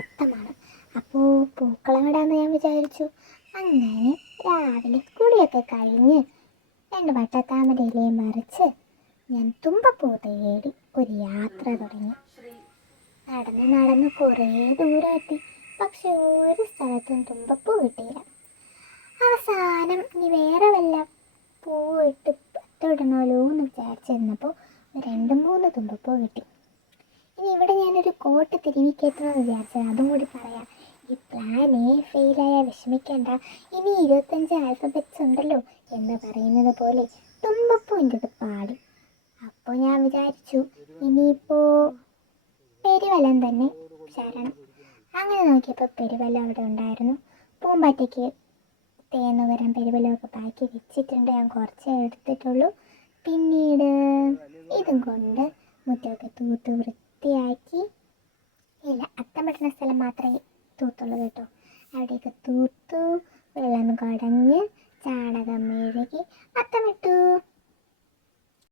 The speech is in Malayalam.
അത്തമാണ്. അപ്പോൾ പൂക്കളം ഇടാമെന്ന് ഞാൻ വിചാരിച്ചു. അങ്ങനെ രാവിലെ കുളിയൊക്കെ കഴിഞ്ഞ് 2 വട്ടത്താമരയിലയും പറിച്ച് ഞാൻ തുമ്പപ്പൂ തേടി ഒരു യാത്ര തുടങ്ങി. നടന്ന് നടന്ന് കുറേ ദൂരം എത്തി. പക്ഷെ ഒരു സ്ഥലത്തും തുമ്പപ്പൂ കിട്ടിയില്ല. അവസാനം ഇനി വേറെ വല്ല പൂവ് ഇട്ട് പത്തിടണമല്ലോ എന്ന് വിചാരിച്ചിരുന്നപ്പോൾ 2-3 തുമ്പപ്പൂ കിട്ടി. ഇനി ഇവിടെ ഞാനൊരു കോട്ട് തിരുമിക്കയറ്റണമെന്ന് വിചാരിച്ചത്. അതും കൂടി പറയാം. ഈ പ്ലാൻ ഫെയിലായാൽ വിഷമിക്കേണ്ട, ഇനി 25 ആൽഫബറ്റ്സ് ഉണ്ടല്ലോ എന്ന് പറയുന്നത് പോലെ തുമ്പപ്പൂവിൻ്റെ ഇത് പാടി. അപ്പോൾ ഞാൻ വിചാരിച്ചു ഇനിയിപ്പോൾ പെരുവലം തന്നെ ശരണം. അങ്ങനെ നോക്കിയപ്പോൾ പെരുവലം അവിടെ ഉണ്ടായിരുന്നു. പൂമ്പാറ്റയ്ക്ക് തേനുകരം പെരുവലമൊക്കെ പാക്കി വെച്ചിട്ടുണ്ട്. ഞാൻ കുറച്ചേ എടുത്തിട്ടുള്ളൂ. പിന്നീട് ഇതും കൊണ്ട് മുറ്റമൊക്കെ തൂത്ത് വൃത്തിയാക്കി. ഇല്ല, അത്തം പെട്ടുന്ന സ്ഥലം മാത്രമേ തൂത്തുള്ളൂ കേട്ടോ. അവിടെയൊക്കെ തൂത്തു, വെള്ളം കുടഞ്ഞ്, ചാണകം മെഴുകി